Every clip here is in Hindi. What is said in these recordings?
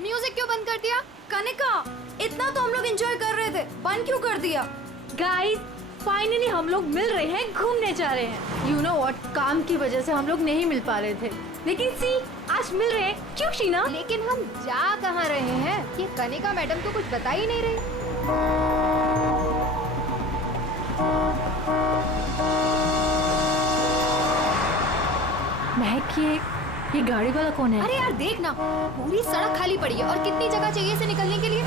म्यूजिक क्यों बंद कर दिया? कनिका, इतना तो हम लोग एंजॉय कर रहे थे, बंद क्यों कर दिया? गाइस, फाइनली हम लोग मिल रहे हैं, घूमने जा रहे हैं। यू नो व्हाट, काम की वजह से हम लोग नहीं मिल पा रहे थे, लेकिन सी आज मिल रहे हैं। क्यों शीना? लेकिन हम जा कहाँ रहे हैं? ये कनिका मैडम तो कुछ बता ही नहीं रही। महक, ये गाड़ी वाला कौन है? अरे यार देख ना, पूरी सड़क खाली पड़ी है और कितनी जगह चाहिए इसे निकलने के लिए।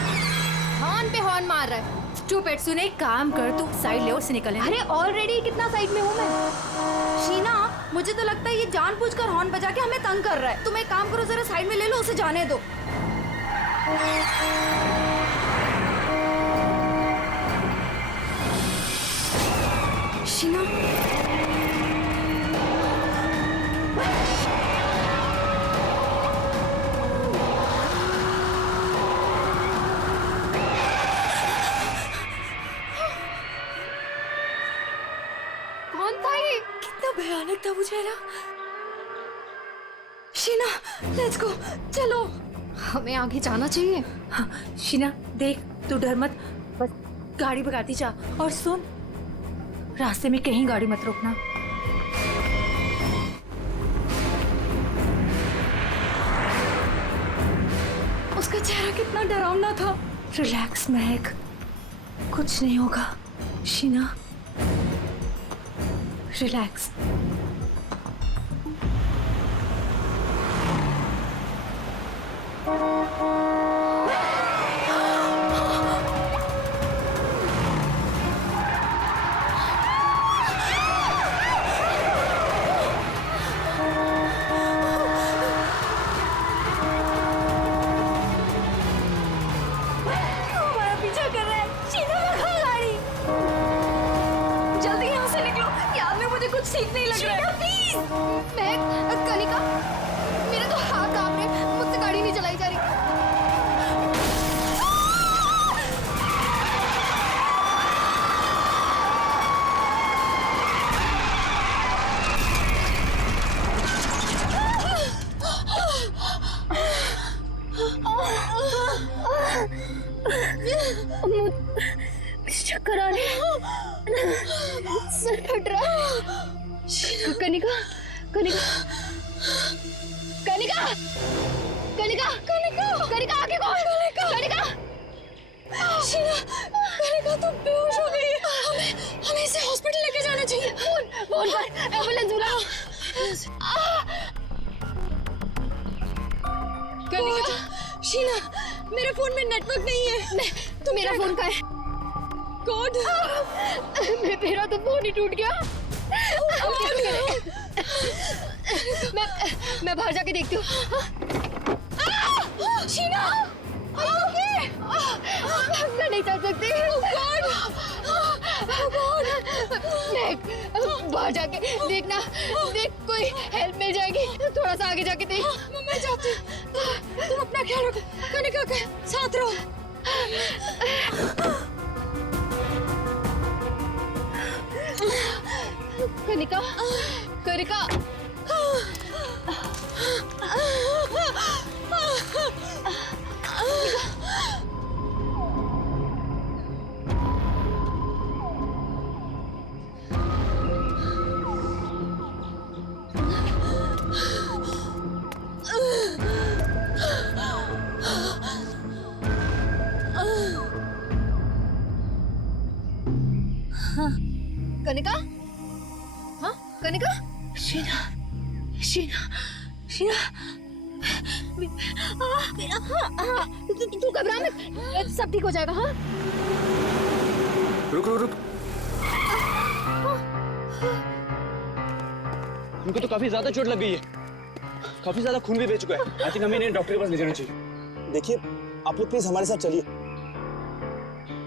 हॉर्न पे हॉर्न मार रहा है। स्टूपिड, सुन एक काम कर, तू साइड ले और से निकल। अरे ऑलरेडी कितना साइड में हूँ मैं। शीना, मुझे तो लगता है ये जानबूझकर हॉर्न बजा के हमें तंग कर रहा है। तुम एक काम करो, जरा साइड में ले लो, उसे जाने दो। शीना, कौन था ये? कितना भयानक था वो चेहरा। शीना, लेट्स गो, चलो। हमें आगे जाना चाहिए। हाँ, शीना देख, तू डर मत, बस गाड़ी भगाती जा। और सुन, रास्ते में कहीं गाड़ी मत रोकना। उसका चेहरा कितना डरावना था। रिलैक्स महक, कुछ नहीं होगा। शीना रिलैक्स। हमारा पीछा कर रहा है। शीना, भगा गाड़ी। जल्दी यहाँ से निकलो, याद में मुझे कुछ ठीक नहीं लग रहा है। प्लीज। मैं कनिका, मेरे तो हाथ कांप रहे, मुझसे गाड़ी नहीं चलाई जा रही। चक्कर आ रहे हैं, सर फट रहा है। कनिका, कनिका, कनिका, कनिका, कनिका, कनिका, आगे कौन? कनिका, शीना, कनिका तो बेहोश हो गई है। हमें इसे हॉस्पिटल लेके जाना चाहिए। फोन पर एम्बुलेंस बुलाओ। कनिका, शीना, मेरे फोन में नेटवर्क नहीं है। तो मेरा फोन का है कोड। मेरा तो फोन ही टूट गया। मैं बाहर जाके देखती हूँ। शीना, मैं नहीं चल सकती। बाहर जाके देखना, देख कोई हेल्प मिल जाएगी। थोड़ा सा आगे जाके देख। मैं जाती हूँ। तुम अपना ख्याल रखो, कनिका के साथ रहो। कनिका, कनिका, कनिका, हाँ कनिका, शीना, शीना, शीना, तू घबरा मत, सब ठीक हो जाएगा। हाँ रुक रुक रुक। उनको तो काफी ज्यादा चोट लग गई है, काफी ज्यादा खून भी बह चुका है। आई थिंक हमें इन्हें डॉक्टर के पास ले जाना चाहिए। देखिए, आप लोग प्लीज हमारे साथ चलिए,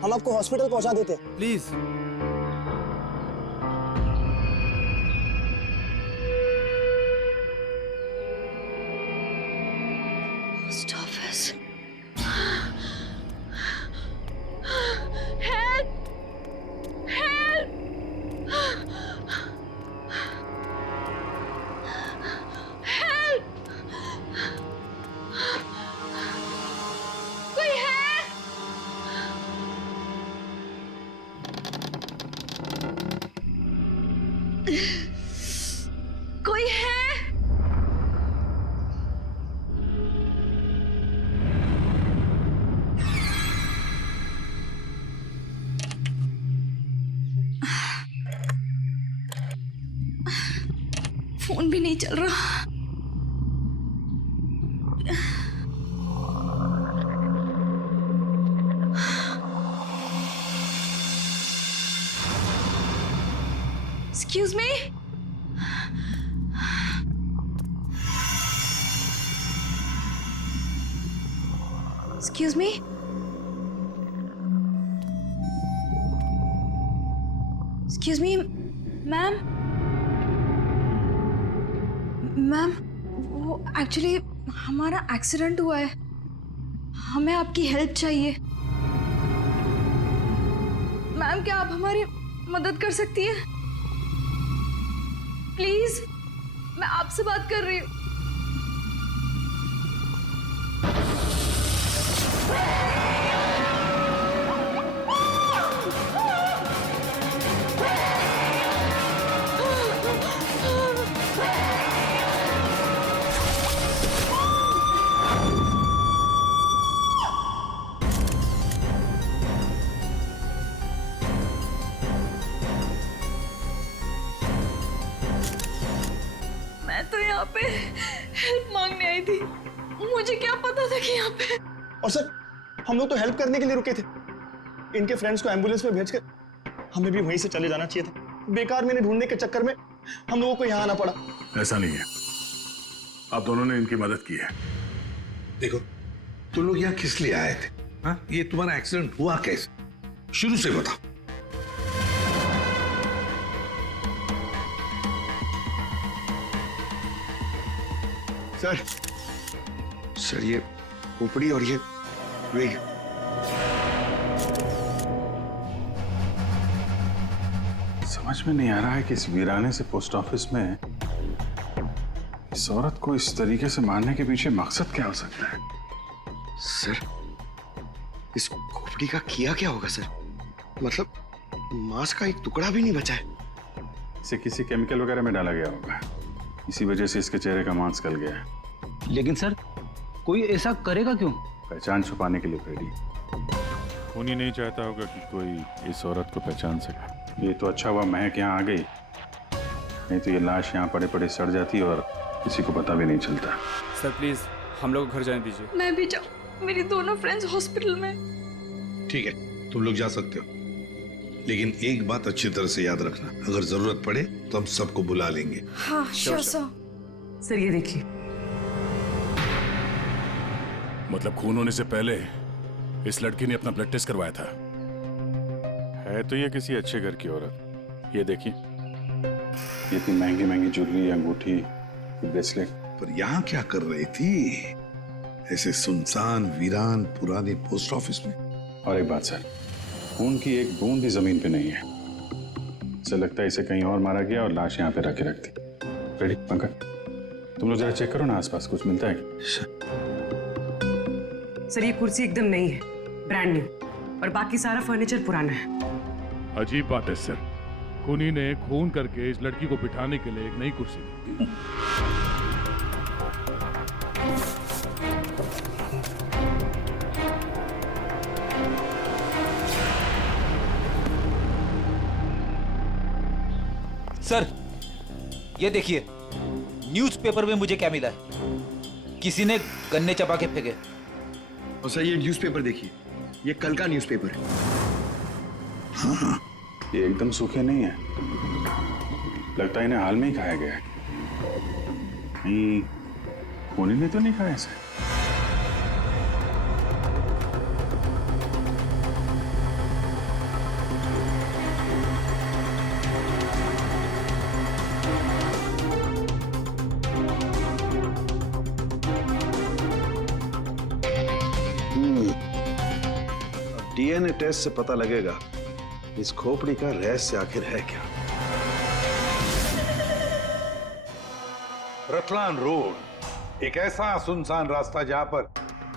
हम आपको हॉस्पिटल पहुंचा देते हैं। प्लीज। Post office. फोन भी नहीं चल रहा। Excuse me? Excuse me? Excuse me, ma'am. Ma'am, वो एक्चुअली हमारा एक्सीडेंट हुआ है, हमें आपकी हेल्प चाहिए। मैम, क्या आप हमारी मदद कर सकती हैं? प्लीज, मैं आपसे बात कर रही हूँ। मैं तो यहाँ पे हेल्प मांगने आई थी, मुझे क्या पता था कि यहाँ पे। और सर, हम लोग तो हेल्प करने के लिए रुके थे। इनके फ्रेंड्स को एम्बुलेंस में भेजकर हमें भी वहीं से चले जाना चाहिए था। बेकार मैंने ढूंढने के चक्कर में हम लोगों को यहाँ आना पड़ा। ऐसा नहीं है, आप दोनों ने इनकी मदद की है। देखो, तुम लोग यहाँ किस लिए आए थे? हाँ, ये तुम्हारा एक्सीडेंट हुआ कैसे? शुरू से बताओ। सर ये खोपड़ी और ये वेग। समझ में नहीं आ रहा है कि इस वीराने से पोस्ट ऑफिस में इस औरत को इस तरीके से मारने के पीछे मकसद क्या हो सकता है? सर, इस खोपड़ी का किया क्या होगा सर? मतलब मांस का एक टुकड़ा भी नहीं बचा है। इसे किसी केमिकल वगैरह में डाला गया होगा, इसी वजह से इसके चेहरे का मांस गल गया है। लेकिन सर, कोई ऐसा करेगा क्यों? पहचान छुपाने के लिए फ्रेडी। खूनी नहीं चाहता होगा कि कोई इस औरत को पहचान सके। ये तो अच्छा हुआ महक यहाँ आ गई, नहीं तो ये लाश यहाँ पड़े पड़े सड़ जाती और किसी को पता भी नहीं चलता। सर प्लीज हम लोग घर जाने दीजिए। मैं भी जाऊँ, मेरी दोनों फ्रेंड्स हॉस्पिटल में। ठीक है, तुम लोग जा सकते हो, लेकिन एक बात अच्छी तरह से याद रखना, अगर जरूरत पड़े तो हम सबको बुला लेंगे। हाँ श्योर सर। सर ये देखिए, मतलब खून होने से पहले इस लड़की ने अपना ब्लड टेस्ट करवाया था। है तो ये किसी अच्छे घर की औरत। ये देखिए, ये इतनी महंगी महंगी ज्वेलरी, अंगूठी, ब्रेसलेट। पर यहाँ क्या कर रही थी ऐसे सुनसान वीरान पुराने पोस्ट ऑफिस में? और एक बात सर, खून की एक बूंद भी जमीन पे नहीं है। ऐसा लगता है इसे कहीं और मारा गया और लाश यहाँ पे रख के रख दी। रेडी पंकज, तुम लोग जरा चेक करो ना आसपास कुछ मिलता है। सर ये कुर्सी एकदम नई है, ब्रांड न्यू, और बाकी सारा फर्नीचर पुराना है। अजीब बात है सर, खूनी ने खून करके इस लड़की को बिठाने के लिए एक नई कुर्सी दी। सर ये देखिए, न्यूज़पेपर में मुझे क्या मिला है? किसी ने गन्ने चबा के फेंके। और सर ये न्यूज़पेपर देखिए, ये कल का न्यूज़पेपर है। हाँ, ये एकदम सूखे नहीं है, लगता है इन्हें हाल में ही खाया गया है। खूनी ने तो नहीं खाया इसे। डीएनए टेस्ट से पता लगेगा इस खोपड़ी का रहस्य आखिर है क्या। रतलान रोड एक ऐसा सुनसान रास्ता जहां पर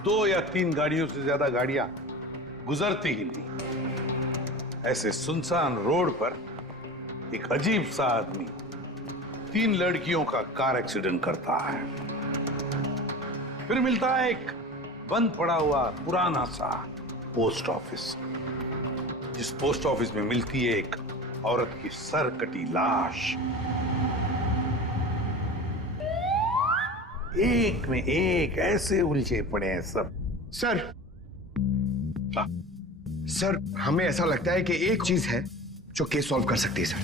2 या 3 गाड़ियों से ज्यादा गाड़ियां गुजरती ही नहीं। ऐसे सुनसान रोड पर एक अजीब सा आदमी 3 लड़कियों का कार एक्सीडेंट करता है। फिर मिलता है एक बंद पड़ा हुआ पुराना सा पोस्ट ऑफिस, जिस पोस्ट ऑफिस में मिलती है एक औरत की सर कटी लाश। एक में एक ऐसे उलझे पड़े हैं सब। सर, सर हमें ऐसा लगता है कि एक चीज है जो केस सॉल्व कर सकती है सर।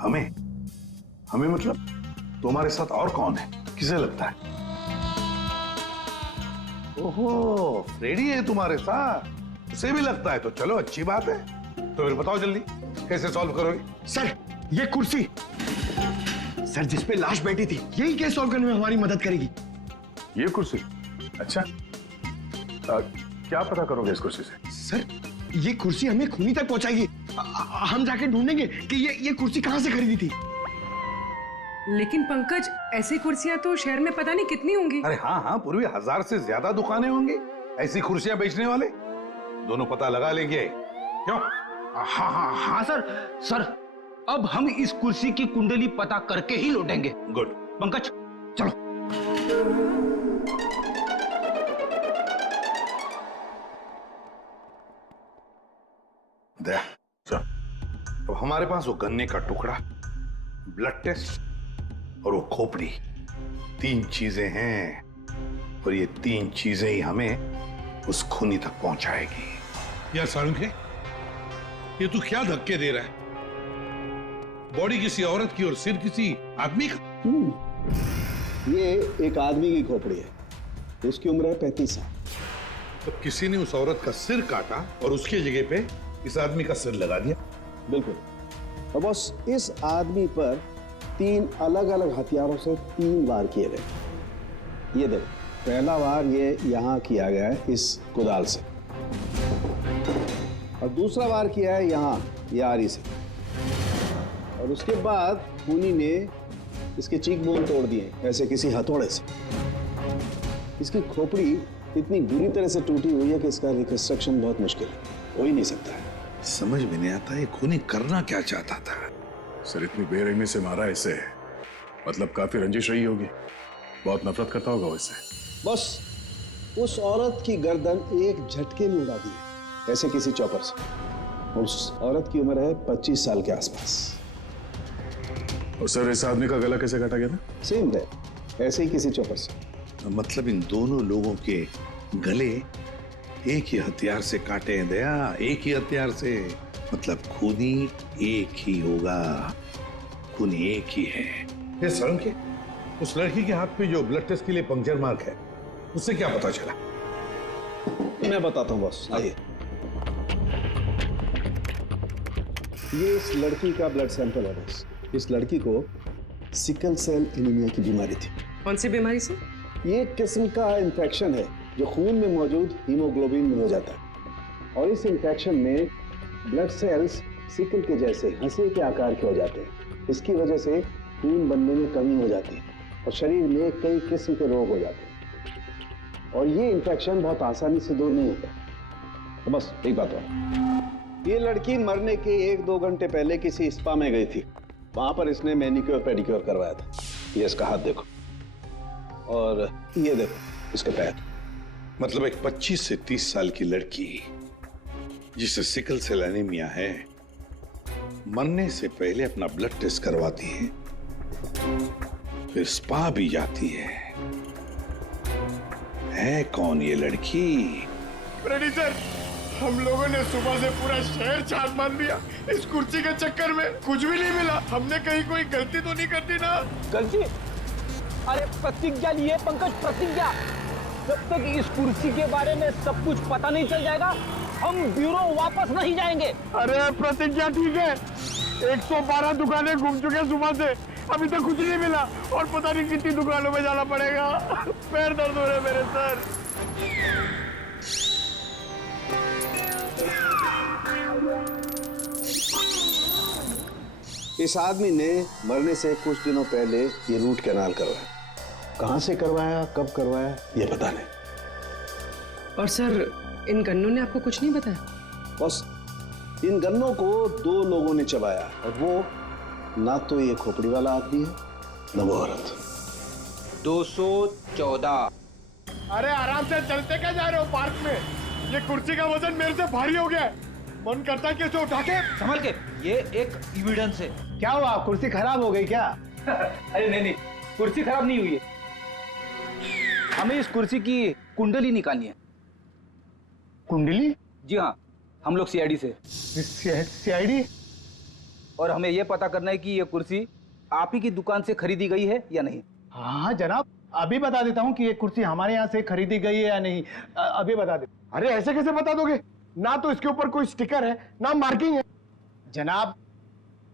हमें मतलब तुम्हारे साथ और कौन है? किसे लगता है? ओहो, फ्रेडी है तुम्हारे साथ। उसे भी लगता है तो चलो अच्छी बात है। तो फिर बताओ जल्दी कैसे सॉल्व करोगे? सर ये कुर्सी सर जिसपे लाश बैठी थी, यही केस सॉल्व करने में हमारी मदद करेगी। ये कुर्सी? अच्छा, क्या पता करोगे इस कुर्सी से? सर ये कुर्सी हमें खूनी तक पहुंचाएगी। हम जाके ढूंढेंगे कि ये कुर्सी कहां से खरीदी थी। लेकिन पंकज, ऐसी कुर्सियां तो शहर में पता नहीं कितनी होंगी। अरे हाँ, पूर्वी 1000 से ज्यादा दुकानें होंगी ऐसी कुर्सियां बेचने वाले। दोनों पता लगा लेंगे। क्यों? हाँ सर, अब हम इस कुर्सी की कुंडली पता करके ही लौटेंगे। गुड। पंकज चलो। दया, चल। अब हमारे पास वो गन्ने का टुकड़ा, ब्लड टेस्ट और वो खोपड़ी, 3 चीजें हैं और ये 3 चीजें ही हमें उस खूनी तक पहुंचाएगी। यार साळुंखे, ये तू क्या धक्के दे रहा है? बॉडी किसी औरत की और सिर किसी आदमी का। ये एक आदमी की खोपड़ी है, उसकी उम्र है 35 साल। तो किसी ने उस औरत का सिर काटा और उसके जगह पे इस आदमी का सिर लगा दिया। बिल्कुल। और बस इस आदमी पर 3 अलग अलग हथियारों से 3 वार किए गए। ये देखो, पहला वार ये यहाँ किया गया है इस कुदाल से, और दूसरा वार किया है यहाँ ये आरी से, और उसके बाद खूनी ने इसके चीक बोन तोड़ दिए ऐसे किसी हथौड़े से। इसकी खोपड़ी इतनी बुरी तरह से टूटी हुई है कि इसका रिकंस्ट्रक्शन बहुत मुश्किल है, हो ही नहीं सकता है। समझ में नहीं आता ये खूनी करना क्या चाहता था। सर इतनी बेरहमी से मारा इसे, मतलब काफी रंजिश रही होगी, बहुत नफरत करता होगा इससे। बस उस औरत की गर्दन एक झटके में उड़ा दी है, ऐसे किसी चौपर से। उस औरत की उम्र है 25 साल के आसपास। और सर इस आदमी का गला कैसे काटा गया था? सेम है, ऐसे ही किसी चौपर से। मतलब इन दोनों लोगों के गले एक ही हथियार से काटे हैं दया, एक ही हथियार से। मतलब खूनी एक ही होगा, खूनी एक ही है। ये साळुंखे, उस लड़की के हाथ पे जो ब्लड टेस्ट के लिए पंक्चर मार्क है, उससे क्या पता चला? मैं बताता हूँ बॉस, आइए। ये इस लड़की का ब्लड सैंपल है बॉस। इस लड़की को सिकल सेल एनीमिया की बीमारी थी। कौन सी बीमारी से? ये एक किस्म का इन्फेक्शन है जो खून में मौजूद हीमोग्लोबिन में हो जाता है, और इस इन्फेक्शन में ब्लड सेल्स सिकल के जैसे हंसे के आकार के हो जाते हैं। इसकी वजह से खून बनने में कमी हो जाती है और शरीर में कई किस्म के रोग हो जाते हैं, और ये इन्फेक्शन बहुत आसानी से दूर नहीं होता। तो बस एक बात और, ये लड़की मरने के 1-2 घंटे पहले किसी स्पा में गई थी। वहां पर इसने मैनिक्योर पेडिक्योर करवाया था। ये इसका हाथ देखो, और ये देखो इसके पैर। मतलब एक 25 से 30 साल की लड़की जिसे सिकल सेल एनीमिया है, मरने से पहले अपना ब्लड टेस्ट करवाती है, फिर स्पा भी जाती है कौन ये लड़की? फ्रेडी सर, हम लोगों ने सुबह से पूरा शहर छान मार दिया। इस कुर्सी के चक्कर में कुछ भी नहीं मिला। हमने कहीं कोई गलती तो नहीं कर दी ना? गलती? अरे प्रतिज्ञा लिए पंकज, प्रतिज्ञा। जब तक इस कुर्सी के बारे में सब कुछ पता नहीं चल जाएगा, हम ब्यूरो वापस नहीं जाएंगे। अरे प्रतिज्ञा ठीक है, 112 दुकानें घूम चुके सुबह से, अभी तक कुछ नहीं मिला, और पता नहीं कितनी दुकानों में जाना पड़ेगा। पैर दर्द हो रहे मेरे सर। इस आदमी ने मरने से कुछ दिनों पहले ये रूट कैनाल करवाया। कहां से करवाया, कब करवाया, ये पता नहीं। और सर, इन गन्नों ने आपको कुछ नहीं बताया? बस इन गन्नों को 2 लोगों ने चबाया, और वो ना तो ये खोपड़ी वाला आदमी है, ना वो औरत। 214। अरे आराम से चलते क्या जा रहे हो पार्क में? ये कुर्सी का वजन मेरे से भारी हो गया है। मन करता है कि इसे उठा के संभल के, ये एक एविडेंस है। क्या हुआ, कुर्सी खराब हो गई क्या? अरे नहीं, कुर्सी खराब नहीं हुई है, हमें इस कुर्सी की कुंडली निकालनी है। कुंडली? जी हाँ, हम लोग सीआईडी से। सीआईडी? और हमें यह पता करना है कि ये कुर्सी आप ही की दुकान से खरीदी गई है या नहीं। हाँ जनाब, अभी बता देता हूँ कि ये कुर्सी हमारे यहाँ से खरीदी गई है या नहीं। अभी बता दे। अरे ऐसे कैसे बता दोगे? ना तो इसके ऊपर कोई स्टिकर है, ना मार्किंग है। जनाब,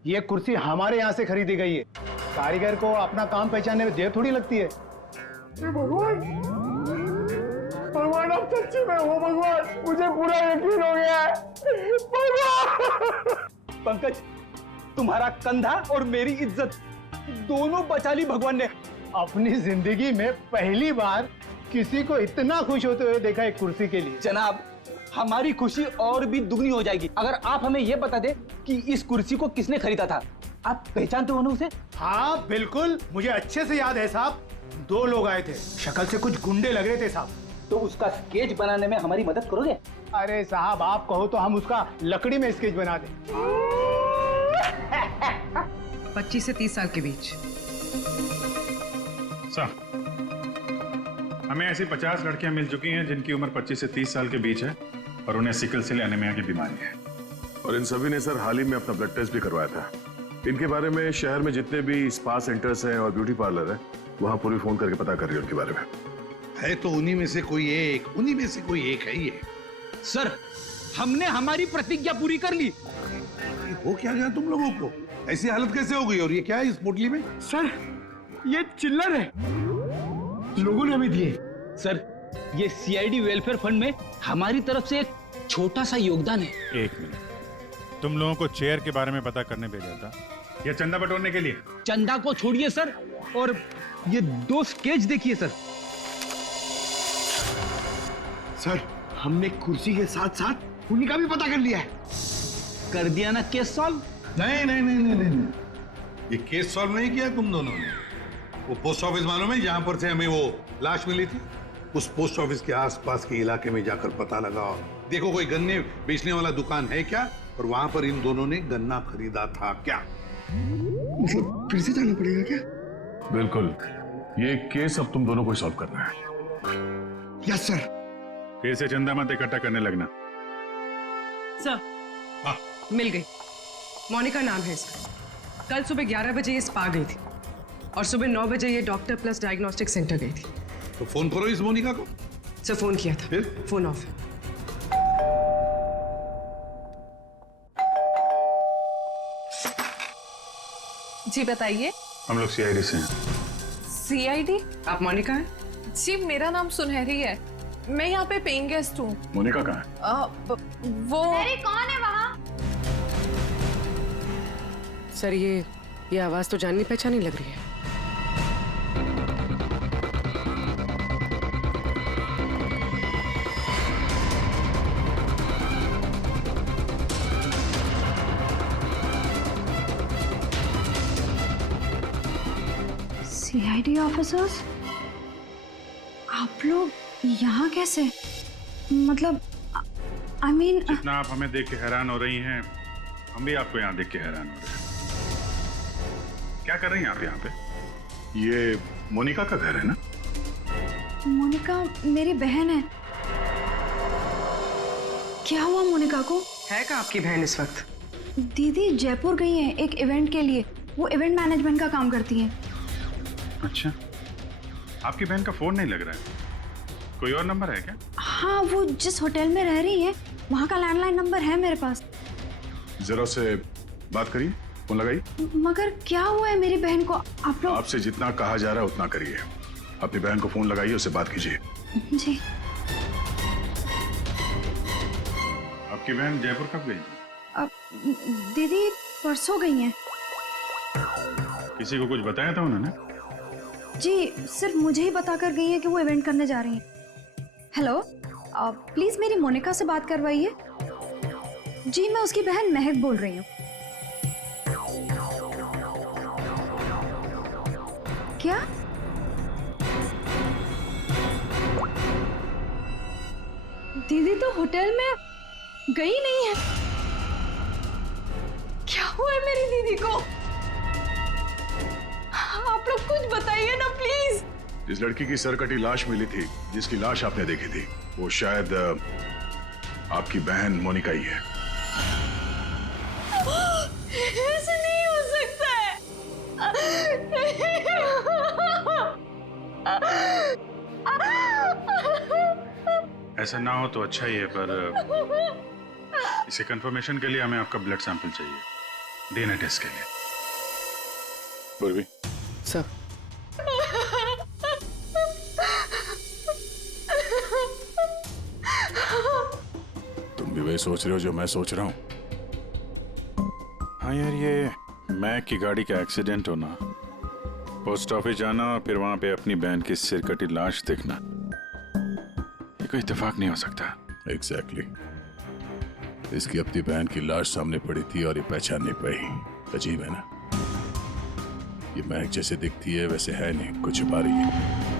ये कुर्सी हमारे यहाँ से खरीदी गई है। कारीगर को अपना काम पहचानने में देर थोड़ी लगती है। भगवान, भगवान अब सच्ची में हो भगवान, मुझे पूरा यकीन हो गया है। भगवान! पंकज, तुम्हारा कंधा और मेरी इज्जत दोनों बचा ली भगवान ने। अपनी जिंदगी में पहली बार किसी को इतना खुश होते हुए देखा एक कुर्सी के लिए। जनाब, हमारी खुशी और भी दुगनी हो जाएगी अगर आप हमें यह बता दे कि इस कुर्सी को किसने खरीदा था। आप पहचानते हो ना उसे? हाँ बिल्कुल, मुझे अच्छे से याद है साहब। 2 लोग आए थे, शक्ल से कुछ गुंडे लग रहे थे साहब। तो उसका स्केच बनाने में हमारी मदद करोगे? अरे साहब, आप कहो तो हम उसका लकड़ी में स्केच बना दें। 25 से 30 साल के बीच। हमें ऐसी 50 लड़कियां मिल चुकी हैं जिनकी उम्र 25 से 30 साल के बीच है और उन्हें सिकल सेल एनीमिया की बीमारी है। और इन सभी ने सर हाल ही में अपना ब्लड टेस्ट भी करवाया था। इनके बारे में शहर में जितने भी स्पा सेंटर्स हैं और ब्यूटी पार्लर है, वहां पूरी फोन करके पता कर रही है उनके बारे में। है तो उन्हीं में से कोई एक, उन्हीं में से कोई एक है ये। सर, हमने हमारी प्रतिज्ञा पूरी कर ली। हो क्या गया तुम लोगों को? ऐसी हालत कैसे हो गई? और ये क्या है इस पोटली में? सर, ये चिल्लर है, लोगों ने हमें दिए। सर, ये सीआईडी वेलफेयर फंड में हमारी तरफ से एक छोटा सा योगदान है। 1 मिनट, तुम लोगों को चेयर के बारे में पता करने भेजा था या चंदा बटोरने के लिए? चंदा को छोड़िए सर, और ये 2 स्केच देखिए सर। सर, हमने कुर्सी के साथ साथ उन्हीं का भी पता कर लिया है। कर दिया ना केस सॉल्व? नहीं नहीं नहीं नहीं नहीं, ये केस सॉल्व नहीं किया तुम दोनों ने। वो पोस्ट ऑफिस मालूम है जहां पर से हमें वो लाश मिली थी? उस पोस्ट ऑफिस के आसपास के इलाके में जाकर पता लगाओ, देखो कोई गन्ने बेचने वाला दुकान है क्या, और वहां पर इन दोनों ने गन्ना खरीदा था क्या। मतलब फिर से जाना पड़ेगा क्या? बिल्कुल, ये केस अब तुम दोनों को सॉल्व करना है। Yes sir. फिर से चंदा मत इकट्ठा करने लगना। सर, मिल गई। मोनिका नाम है इसका। कल सुबह 11 बजे ये स्पा गई थी और सुबह 9 बजे ये डॉक्टर प्लस डायग्नोस्टिक सेंटर गई थी। तो फोन करो इस मोनिका को। सर, फोन किया था, फिर फोन ऑफ है। जी बताइए। हम लोग सीआईडी से हैं। सीआईडी? आप मोनिका हैं? जी, मेरा नाम सुनहरी है, मैं यहाँ पे पेइंग गेस्ट हूँ। मोनिका कहाँ है? वो अरे कौन है वहाँ? सर, ये आवाज तो जाननी पहचानी लग रही है। सीआईडी ऑफिसर्स, आप लोग यहाँ कैसे? मतलब आई मीन, जितना आप हमें देख के हैरान हो रही हैं, हम भी आपको यहाँ देख के हैरान हो रहे हैं। क्या कर रही हैं आप यहाँ पे? ये मोनिका का घर है ना? मोनिका मेरी बहन है। क्या हुआ मोनिका को? है क्या आपकी बहन इस वक्त? दीदी जयपुर गई हैं एक इवेंट के लिए, वो इवेंट मैनेजमेंट का काम करती हैं। अच्छा, आपकी बहन का फोन नहीं लग रहा है, कोई और नंबर है क्या? हाँ, वो जिस होटल में रह रही है वहाँ का लैंडलाइन नंबर है मेरे पास। जरा से बात करिए, फोन लगाइए। मगर क्या हुआ है मेरी बहन को? आप लोग आपसे जितना कहा जा रहा है उतना करिए। अपनी बहन को फोन लगाइए, उससे बात कीजिए। जी। आपकी बहन जयपुर कब गई? दीदी परसों गई हैं। किसी को कुछ बताया था उन्होंने? जी, सिर्फ मुझे ही बताकर गई हैं कि वो इवेंट करने जा रही हैं। हेलो, प्लीज मेरी मोनिका से बात करवाइए। जी, मैं उसकी बहन महक बोल रही हूँ। क्या? दीदी तो होटल में गई नहीं है। क्या हुआ है मेरी दीदी को? आप लोग कुछ बताइए ना जिस लड़की की सरकटी लाश मिली थी, जिसकी लाश आपने देखी थी, वो शायद आपकी बहन मोनिका ही है। ऐसे नहीं हो सकता है। ऐसा ना हो तो अच्छा ही है, पर इसे कंफर्मेशन के लिए हमें आपका ब्लड सैंपल चाहिए डीएनए टेस्ट के लिए। पूर्वी सर, तुम भी वही सोच रहे हो जो मैं सोच रहा हूँ? हाँ यार, ये मैक की गाड़ी का एक्सीडेंट होना, पोस्ट ऑफिस जाना और फिर वहां पे अपनी बहन की सिरकटी लाश देखना, ये कोई इत्तेफाक नहीं हो सकता। एग्जैक्टली। इसकी अपनी बहन की लाश सामने पड़ी थी और ये पहचान नहीं पाई। अजीब है ना? ये महक जैसे दिखती है वैसे है नहीं, कुछ छुपा रही है।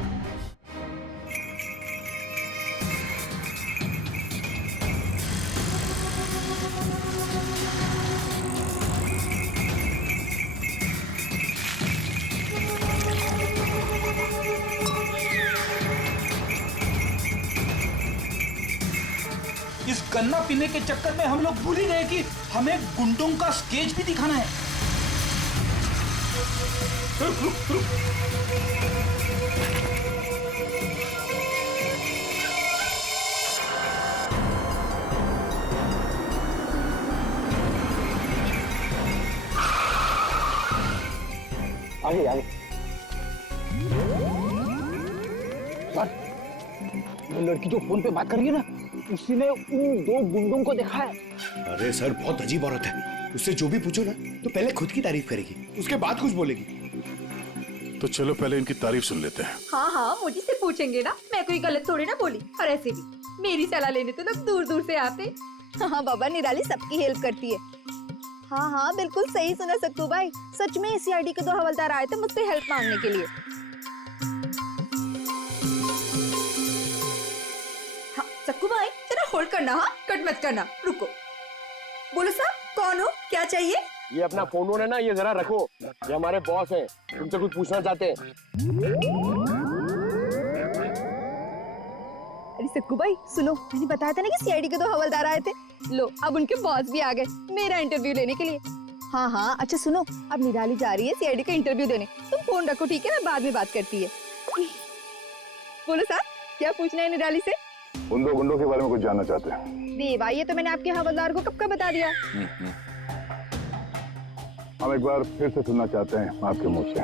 इस गन्ना पीने के चक्कर में हम लोग भूल ही गए कि हमें गुंडों का स्केच भी दिखाना है। आगे आगे। सर, वो लड़की जो फोन पे बात कर रही है ना, उसी ने उन दो गुंडों को देखा है। अरे सर, बहुत अजीब औरत है। उससे जो भी पूछो ना तो पहले खुद की तारीफ करेगी, उसके बाद कुछ बोलेगी। तो चलो पहले इनकी तारीफ सुन लेते हैं। हाँ हाँ, मुझे से पूछेंगे ना, मैं कोई गलत थोड़ी ना बोली। और ऐसे भी मेरी सलाह लेने तो लोग दूर दूर से आते। हाँ बाबा, निराली सबकी हेल्प करती है। हाँ हाँ, बिल्कुल सही सुना सक्कू भाई। सच में सीआईडी के 2 हवलदार आए थे मुझसे हेल्प मांगने के लिए। हाँ सक्कू भाई, जरा होल्ड करना, हाँ कट मत करना, रुको। बोलो साहब, कौन हो, क्या चाहिए? ये अपना फोन है ना, ये जरा रखो। ये हमारे बॉस हैं, तुमसे कुछ पूछना चाहते हैं। अरे सक्कू भाई सुनो, मैंने बताया था ना कि सीआईडी के 2 हवलदार आए थे। लो, अब उनके बॉस भी आ गए मेरा इंटरव्यू लेने के लिए। हाँ हाँ, अच्छा सुनो, अब निराली जा रही है सीआईडी का इंटरव्यू देने। तुम फोन रखो, ठीक है? मैं बाद में बात करती है। बोलो साहब, क्या पूछना है निराली से? उन 2 गुंडों के बारे में कुछ जानना चाहते हैं। देवा, ये तो मैंने आपके हवलदार को कब का बता दिया। हम एक बार फिर से सुनना चाहते हैं आपके मुंह से,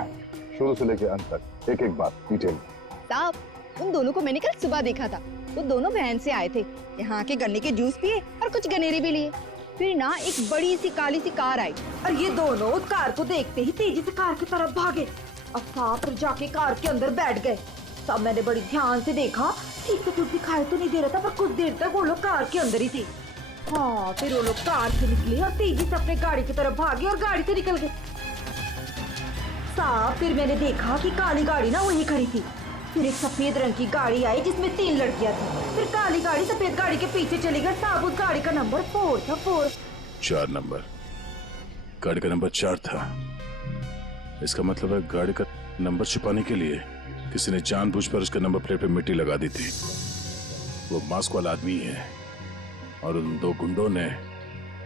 शुरू से लेकर अंत तक, एक एक बात डिटेल। साहब, उन दोनों को मैंने कल सुबह देखा था। वो दोनों बहन से आए थे, यहाँ के गन्ने के जूस पिए और कुछ गनेरे भी लिए। फिर ना एक बड़ी सी काली सी कार आई और ये दोनों उस कार को देखते ही तेजी से कार की तरफ भागे और साफ जाके कार के अंदर बैठ गए। तब मैंने बड़ी ध्यान से देखा, ठीक से कुछ दिखाई तो नहीं दे रहा था, पर कुछ देर तक वो लोग कार के अंदर ही थे। हाँ, फिर वो लोग कार से निकले और तेजी से अपने गाड़ी की तरफ भागे और गाड़ी से निकल गए। साहब, फिर मैंने देखा कि काली गाड़ी ना वहीं खड़ी थी। फिर एक सफेद रंग की गाड़ी आई जिसमें 3 लड़कियां थी। फिर काली गाड़ी सफेद गाड़ी के पीछे चली गई। साहब, उस गाड़ी का नंबर 4 था। 4 नंबर, गाड़ी का नंबर 4 था। इसका मतलब है गाड़ी का नंबर छुपाने के लिए किसी ने जानबूझकर उसके नंबर प्लेट पे मिट्टी लगा दी थी। वो मास्क वाला आदमी है और उन 2 गुंडों ने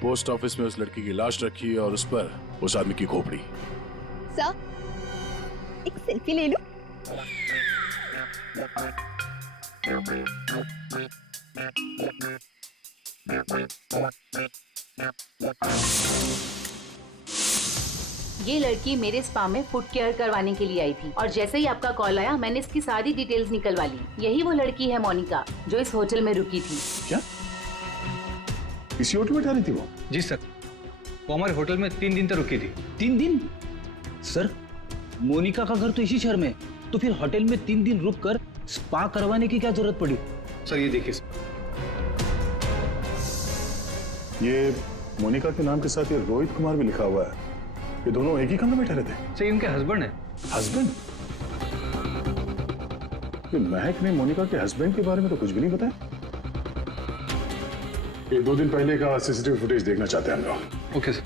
पोस्ट ऑफिस में उस लड़की की लाश रखी और उस पर उस आदमी की खोपड़ी। सर, एक सेल्फी ले लो। ये लड़की मेरे स्पा में फुट केयर करवाने के लिए आई थी और जैसे ही आपका कॉल आया मैंने इसकी सारी डिटेल्स निकलवा ली। यही वो लड़की है मोनिका जो इस होटल में रुकी थी। क्या इसी होटल में ठहरी थी वो? जी सर, वो हमारे होटल में 3 दिन तक रुकी थी। 3 दिन? सर, मोनिका का घर तो इसी शहर में, तो फिर होटल में 3 दिन रुककर स्पा करवाने की क्या जरूरत पड़ी? सर ये देखिए, ये मोनिका के नाम के साथ ये रोहित कुमार भी लिखा हुआ है। ये दोनों एक ही कमरे में ठहरे थे? सर, इनके हस्बैंड है। हस्बैंड? ये महक ने मोनिका के हस्बैंड के बारे में तो कुछ भी नहीं बताया। ये 2 दिन पहले का सीसीटीवी फुटेज देखना चाहते हैं हम लोग। Okay sir.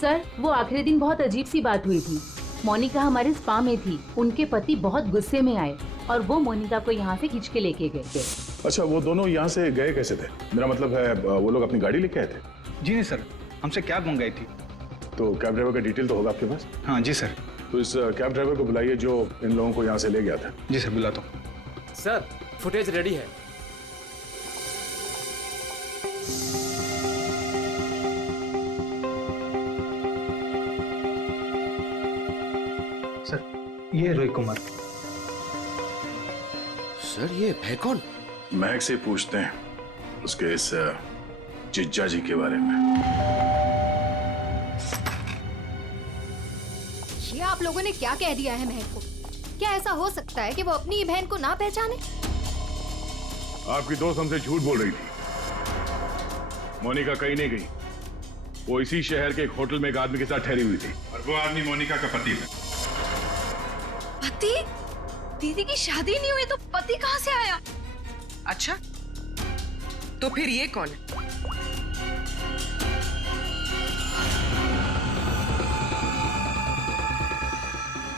सर, वो आखिरी दिन बहुत अजीब सी बात हुई थी। मोनिका हमारे स्पा में थी, उनके पति बहुत गुस्से में आए और वो मोनिका को यहाँ से खींच के लेके गए। अच्छा, वो दोनों यहाँ से गए कैसे थे? मेरा मतलब है वो लोग अपनी गाड़ी लेके आए थे? जी नहीं सर, हमसे कैब मंगाई थी। तो कैब ड्राइवर का डिटेल तो होगा आपके पास? हाँ जी सर। तो इस कैब ड्राइवर को बुलाइए जो इन लोगों को यहाँ से ले गया था। जी सर, बुलाता हूँ। सर, फुटेज रेडी है। सर, ये रोहित कुमार। सर, ये है कौन? महक से पूछते हैं उसके इस जिज्जा जी के बारे में। ये आप लोगों ने क्या कह दिया है महक को? क्या ऐसा हो सकता है कि वो अपनी बहन को ना पहचाने? आपकी दोस्त हमसे झूठ बोल रही थी। मोनिका कहीं नहीं गई। वो इसी शहर के एक होटल में एक आदमी के साथ ठहरी हुई थी और वो आदमी मोनिका का पति है। पति? दीदी की शादी नहीं हुई तो पति कहाँ से आया? अच्छा, तो फिर ये कौन है?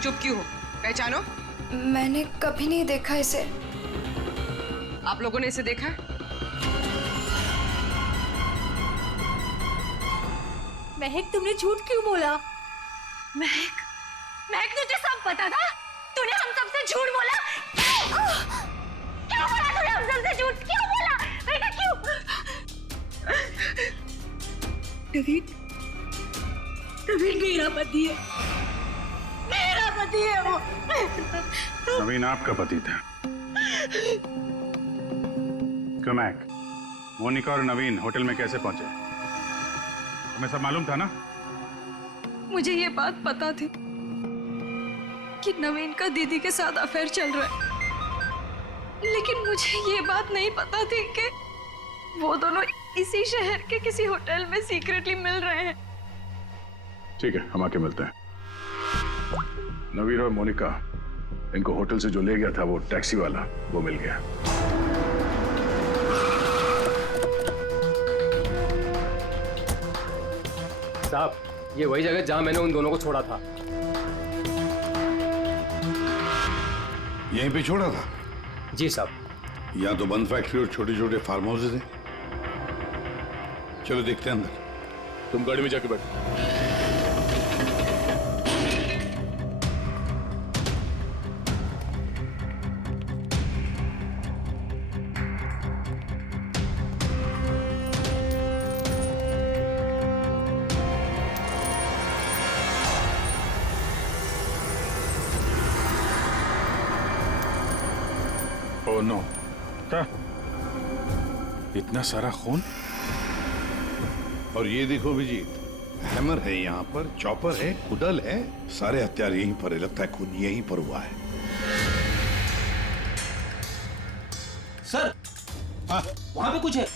चुप क्यों हो? पहचानो। मैंने कभी नहीं देखा इसे। आप लोगों ने इसे देखा है? महक, तुमने झूठ क्यों बोला? महक, महक, तुझे सब पता था? तूने हम सबसे झूठ बोला? क्यों बोला तूने हम सबसे झूठ? क्यों बोला? बेटा क्यों? नवीन, नवीन मेरा पति है। मेरा पति है वो। नवीन आपका पति था? क्यों महक, मोनिका और नवीन होटल में कैसे पहुंचे? तुम्हें सब मालूम था ना? मुझे ये बात पता थी कि नवीन का दीदी के साथ अफेयर चल रहा है, लेकिन मुझे ये बात नहीं पता थी कि वो दोनों इसी शहर के किसी होटल में सीक्रेटली मिल रहे हैं। ठीक है, हम आके मिलते हैं। नवीन और मोनिका, इनको होटल से जो ले गया था वो टैक्सी वाला, वो मिल गया। साहब, ये वही जगह जहां मैंने उन दोनों को छोड़ा था। यहीं पे छोड़ा था? जी साहब। यहाँ तो बंद फैक्ट्री और छोटे छोटे फार्म हाउसेज हैं। चलो देखते हैं अंदर। तुम गाड़ी में जाके बैठो। ओह नो, इतना सारा खून। और ये देखो अभिजीत, हैमर है यहाँ पर, चॉपर है, कुडल है, सारे हथियार यहीं पर है। लगता है खून यहीं पर हुआ है। सर, वहां पे कुछ है।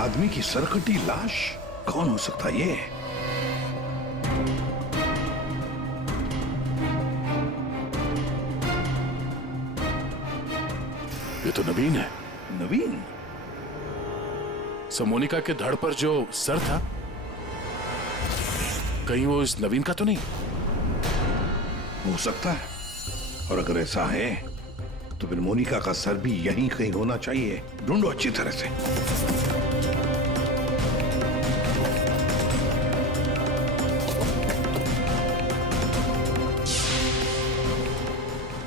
आदमी की सरकटी लाश? कौन हो सकता है ये? ये तो नवीन है। नवीन? मोनिका के धड़ पर जो सर था, कहीं वो इस नवीन का तो नहीं? हो सकता है, और अगर ऐसा है तो फिर मोनिका का सर भी यहीं कहीं होना चाहिए। ढूंढो अच्छी तरह से।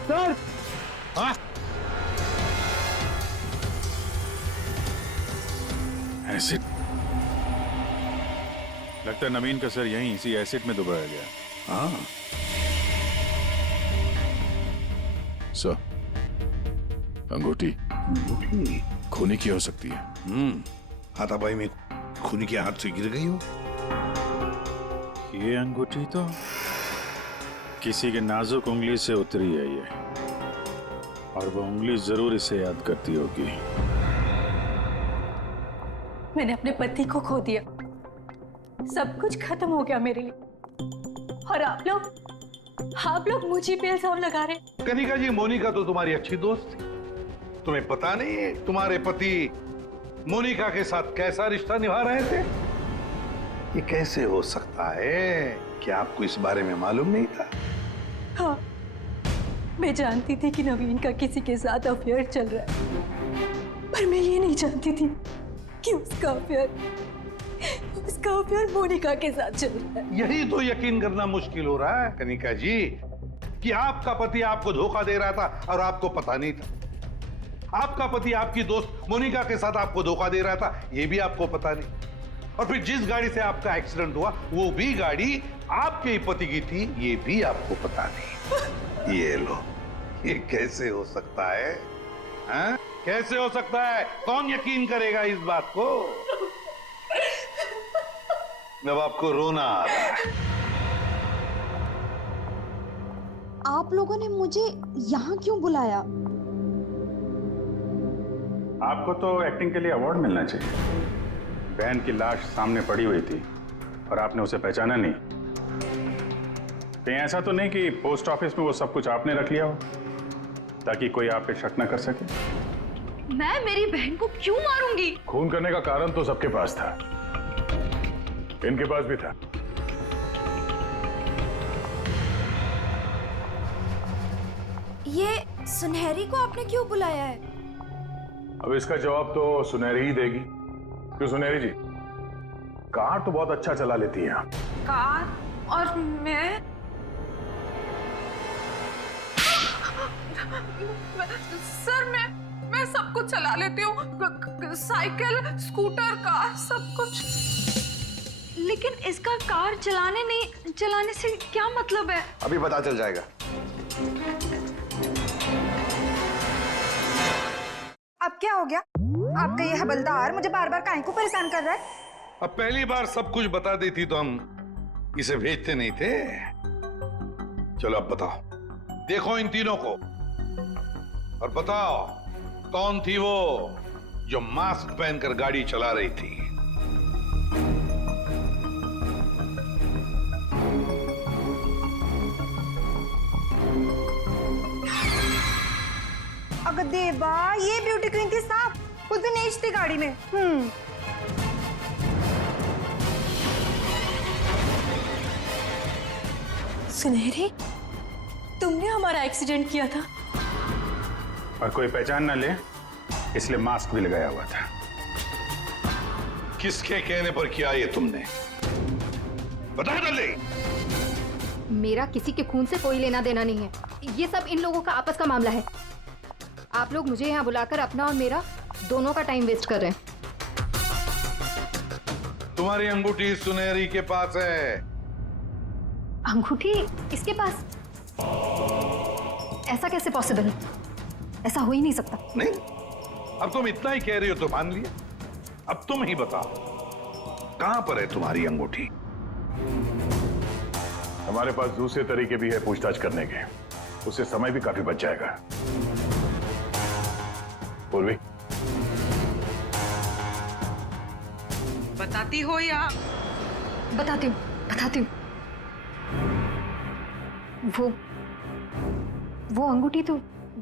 सर! हाँ? एसिड। लगता है नवीन का सर यहीं इसी एसिड में डुबाया गया। हाँ। सर, अंगूठी खूनी की हो सकती है। हाथापाई में खूनी के हाथ से गिर गई हो। ये अंगूठी तो किसी के नाजुक उंगली से उतरी है ये, और वो उंगली जरूर इसे याद करती होगी। मैंने अपने पति को खो दिया, सब कुछ खत्म हो गया मेरे लिए, और आप लोग मुझे पे इल्जाम लगा रहे। कनिका जी, मोनिका तो तुम्हारी अच्छी दोस्त थी। तुम्हें पता नहीं है तुम्हारे पति मोनिका के साथ कैसा रिश्ता निभा रहे थे? ये कैसे हो सकता है? क्या आपको इस बारे में मालूम नहीं था? हाँ, मैं जानती थी कि नवीन का किसी के साथ अफेयर चल रहा है, पर मैं ये नहीं जानती थी कि उसका अफेयर मोनिका के साथ चल रहा है। यही तो यकीन करना मुश्किल हो रहा है कनिका जी, कि आपका पति आपको धोखा दे रहा था और आपको पता नहीं था। आपका पति आपकी दोस्त मोनिका के साथ आपको धोखा दे रहा था, ये भी आपको पता नहीं। और फिर जिस गाड़ी से आपका एक्सीडेंट हुआ वो भी गाड़ी आपके ही पति की थी, ये भी आपको पता नहीं। ये लो, ये कैसे हो सकता है? हाँ? कैसे हो सकता है? कौन यकीन करेगा इस बात को? जब आपको रोना आ रहा है। आप लोगों ने मुझे यहाँ क्यों बुलाया? आपको तो एक्टिंग के लिए अवार्ड मिलना चाहिए। बहन की लाश सामने पड़ी हुई थी और आपने उसे पहचाना नहीं। कहीं ऐसा तो नहीं कि पोस्ट ऑफिस में वो सब कुछ आपने रख लिया हो ताकि कोई आप पे शक न कर सके? मैं मेरी बहन को क्यों मारूंगी? खून करने का कारण तो सबके पास था, इनके पास भी था। ये सुनहरी को आपने क्यों बुलाया है? अब इसका जवाब तो सुनहरी ही देगी। क्यों सुनहरी जी, कार तो बहुत अच्छा चला लेती है। कार और मैं? सर मैं सब कुछ चला लेती हूँ, साइकिल, स्कूटर, कार, सब कुछ। लेकिन इसका कार चलाने से क्या मतलब है? अभी पता चल जाएगा। अब क्या हो गया? आपका ये हवलदार मुझे बार बार काहे को परेशान कर रहा है? अब पहली बार सब कुछ बता देती तो हम इसे भेजते नहीं थे। चलो अब बताओ, देखो इन तीनों को और बताओ कौन थी वो जो मास्क पहनकर गाड़ी चला रही थी? अगर देवा, ये ब्यूटी क्वीन थी साहब, उस दिन एज थी गाड़ी में। सुनहरी, तुमने हमारा एक्सीडेंट किया था और कोई पहचान ना ले इसलिए मास्क भी लगाया हुआ था। किसके कहने पर किया ये तुमने? बता दे। मेरा किसी के खून से कोई लेना देना नहीं है, ये सब इन लोगों का आपस का मामला है। आप लोग मुझे यहाँ बुलाकर अपना और मेरा दोनों का टाइम वेस्ट कर रहे हैं। तुम्हारी अंगूठी सुनहरी के पास है। अंगूठी इसके पास? ऐसा कैसे पॉसिबल है? ऐसा हो ही नहीं सकता। नहीं, अब तुम इतना ही कह रही हो तो मान लिया। अब तुम ही बताओ, कहां पर है तुम्हारी अंगूठी? हमारे पास दूसरे तरीके भी है पूछताछ करने के, उससे समय भी काफी बच जाएगा। पूर्वी, बताती हो या? बताती हूँ। वो अंगूठी तो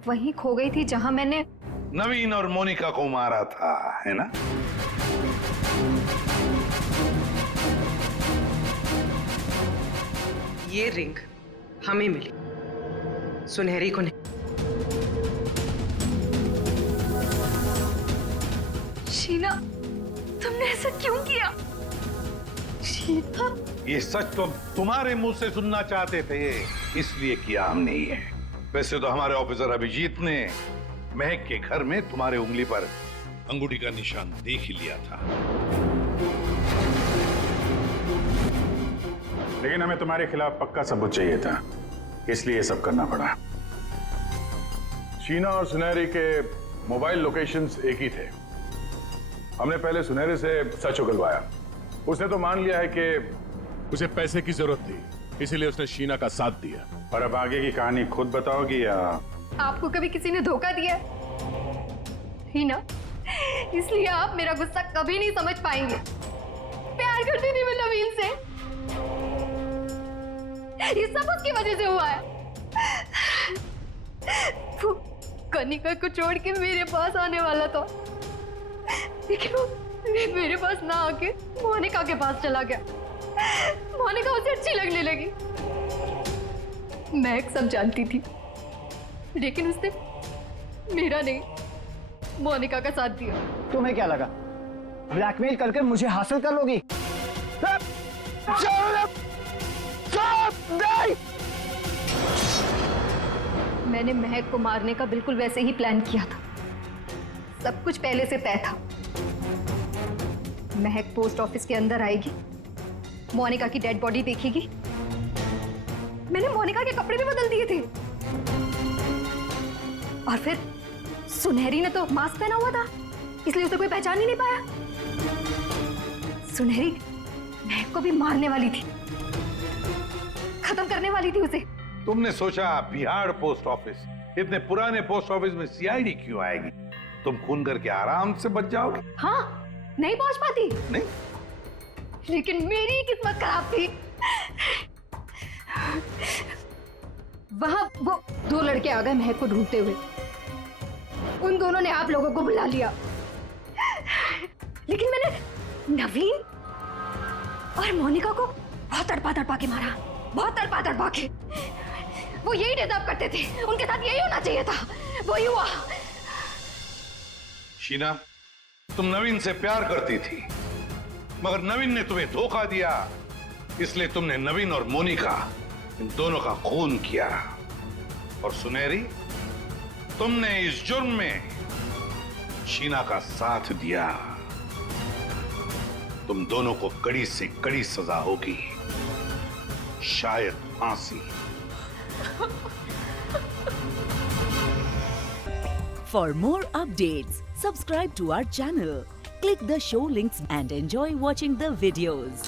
वहीं खो गई थी जहां मैंने नवीन और मोनिका को मारा था, है ना? ये रिंग हमें मिली, सुनहरी को नहीं। शीना, तुमने ऐसा क्यों किया? शीना, ये सच तो तुम्हारे मुंह से सुनना चाहते थे, इसलिए किया हमने ये। वैसे तो हमारे ऑफिसर अभिजीत ने महक के घर में तुम्हारे उंगली पर अंगूठी का निशान देख ही लिया था। लेकिन हमें तुम्हारे खिलाफ पक्का सबूत चाहिए था, इसलिए ये सब करना पड़ा। शीना और सुनहरी के मोबाइल लोकेशंस एक ही थे। हमने पहले सुनहरी से सच उगलवाया। उसने तो मान लिया है कि उसे पैसे की जरूरत थी, इसीलिए उसने शीना का साथ दिया। और अब आगे की कहानी खुद बताओगी या? आपको कभी किसी ने धोखा दिया ही ना, इसलिए आप मेरा गुस्सा कभी नहीं समझ पाएंगे। प्यार करती थी मैं नवीन से, ये सब उसकी वजह से हुआ है। वो कनिका को छोड़ के मेरे पास आने वाला था, लेकिन वो मेरे पास ना आके मोनिका के पास चला गया। मोनिका उसे अच्छी लगने लगी। महक सब जानती थी, लेकिन उसने मेरा नहीं, मोनिका का साथ दिया। तुम्हें क्या लगा ब्लैकमेल करके मुझे हासिल कर लोगी? मैंने महक को मारने का बिल्कुल वैसे ही प्लान किया था। सब कुछ पहले से तय था। महक पोस्ट ऑफिस के अंदर आएगी, मोनिका की डेड बॉडी देखेगी। मैंने मोनिका के कपड़े भी बदल दिए थे। और फिर सुनहरी ने तो मास्क पहना हुआ था, इसलिए उसे कोई पहचान ही नहीं पाया। सुनहरी महक को भी मारने वाली थी, खत्म करने वाली थी उसे। तुमने सोचा बिहार पोस्ट ऑफिस, इतने पुराने पोस्ट ऑफिस में सीआईडी क्यों आएगी? तुम खून करके आराम से बच जाओगे। हाँ, नहीं पहुंच पाती। नहीं, लेकिन मेरी किस्मत खराब थी। वहां वो दो लड़के आ गए महक को ढूंढते हुए। उन दोनों ने आप लोगों को बुला लिया, लेकिन मैंने नवीन और मोनिका को बहुत तड़पा के मारा, बहुत तड़पा के। वो यही डिजर्व करते थे, उनके साथ यही होना चाहिए था, वही हुआ। शीना, तुम नवीन से प्यार करती थी, मगर नवीन ने तुम्हें धोखा दिया, इसलिए तुमने नवीन और मोनिका इन दोनों का खून किया। और सुनहरी, तुमने इस जुर्म में शीना का साथ दिया। तुम दोनों को कड़ी से कड़ी सजा होगी, शायद फांसी। For more updates, subscribe to our channel, click the show links and enjoy watching the videos.